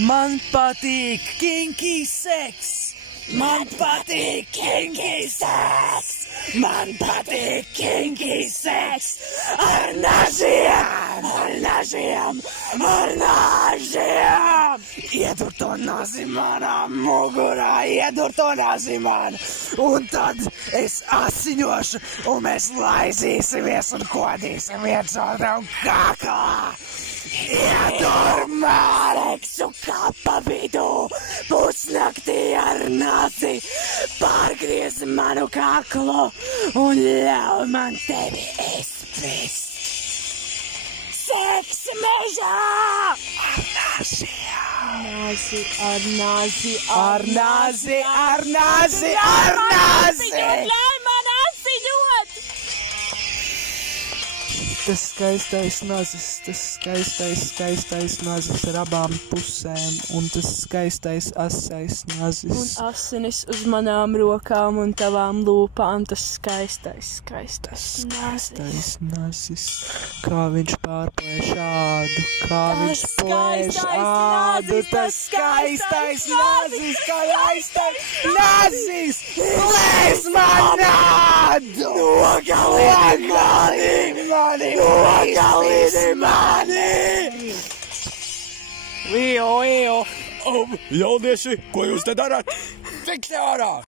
Man patīk kinky seks! Man patīk kinky seks! Man patīk kinky seks! Ar nažiem! Ar nažiem! Ar nažiem! Iedur to nazi manā mugurā! Iedur to nazi man! Un tad es asiņošu, un mēs laizīsimies un kodīsim viens otram kaklā! Iedur Māreksu kapa vidū, pusnaktī ar nazi, pārgriez manu kaklu un ļauj man tevi izspist. Seks mežā! Ar naziem! Nazi, ar nazi, ar nazi, ar nazi, ar nazi! Ļauj man asiņot! Tas skaistais nazis ar abām pusēm, un tas skaistais asais nazis. Un asinis uz manām rokām un tavām lūpām, tas skaistais nazis. Kā viņš pārplēš ādu, kā viņš plēš ādu, tas skaistais nazis, plēs man ādu! Nogalini mani! Jaunieši, ko jūs te darāt? Tik ārā!